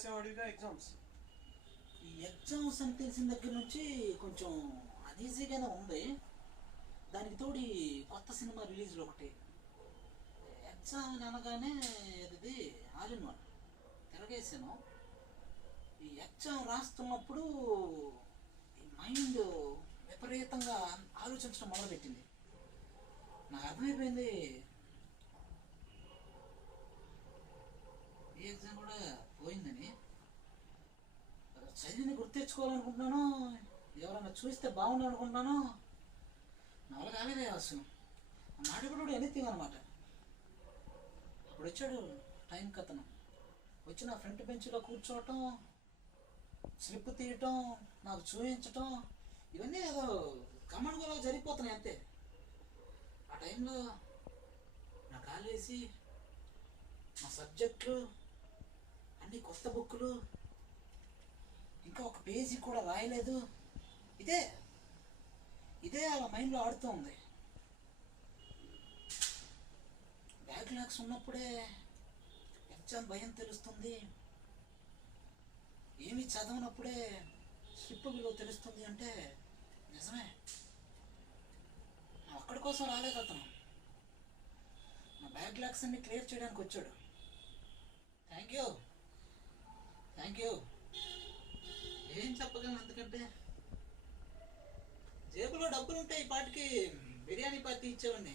రాసేవాడిగా exams? ఈ exams అని తెలిసిన దగ్గర నుంచి కొంచెం అన్ఈజీగానే ఉంది. దానికి తోడి కొత్త సినిమా రిలీజ్లో ఒకటి ఎగ్జామ్ అనగానే ఇది ఆల్ ఇన్ వన్ తిరగేసాను. ఈ ఎగ్జామ్ రాస్తున్నప్పుడు ఈ మైండ్ విపరీతంగా ఆలోచించడం మొదలుపెట్టింది. నాకు అర్థమైపోయింది ఈ ఎగ్జామ్ కూడా పోయిందని. చదివిని గుర్తు తెచ్చుకోవాలనుకుంటున్నాను, ఎవరైనా చూస్తే బాగుంది అనుకుంటున్నాను. నా వల్ల కాలేదే అసలు. నాటిపడు ఎనీథింగ్ అనమాట. అప్పుడు వచ్చాడు టైంకి అతను. వచ్చి నా ఫ్రంట్ బెంచ్లో కూర్చోవటం, స్లిప్ తీయటం, నాకు చూపించటం, ఇవన్నీ ఏదో కమాండ్గా జరిగిపోతున్నాయి అంతే. ఆ టైంలో నా కాలేజీ, నా సబ్జెక్టులు అన్నీ కొత్త బుక్కులు, ఇంకా ఒక పేజీ కూడా రాయలేదు. ఇదే అలా మైండ్లో ఆడుతూ ఉంది. బ్యాక్లాగ్స్ ఉన్నప్పుడే ఎగ్జామ్ భయం తెలుస్తుంది, ఏమి చదవనప్పుడే స్లిప్ విలువ తెలుస్తుంది అంటే నిజమే. నా ఒక్కడి కోసం రాలేదు అతను, నా బ్యాక్లాగ్స్ అన్ని క్లియర్ చేయడానికి వచ్చాడు. Thank you. ఏం చెప్పగలను, ఎందుకంటే జేబులో డబ్బులు ఉంటే ఈ పాటికి బిర్యానీ పార్టీ ఇచ్చేవాడిని.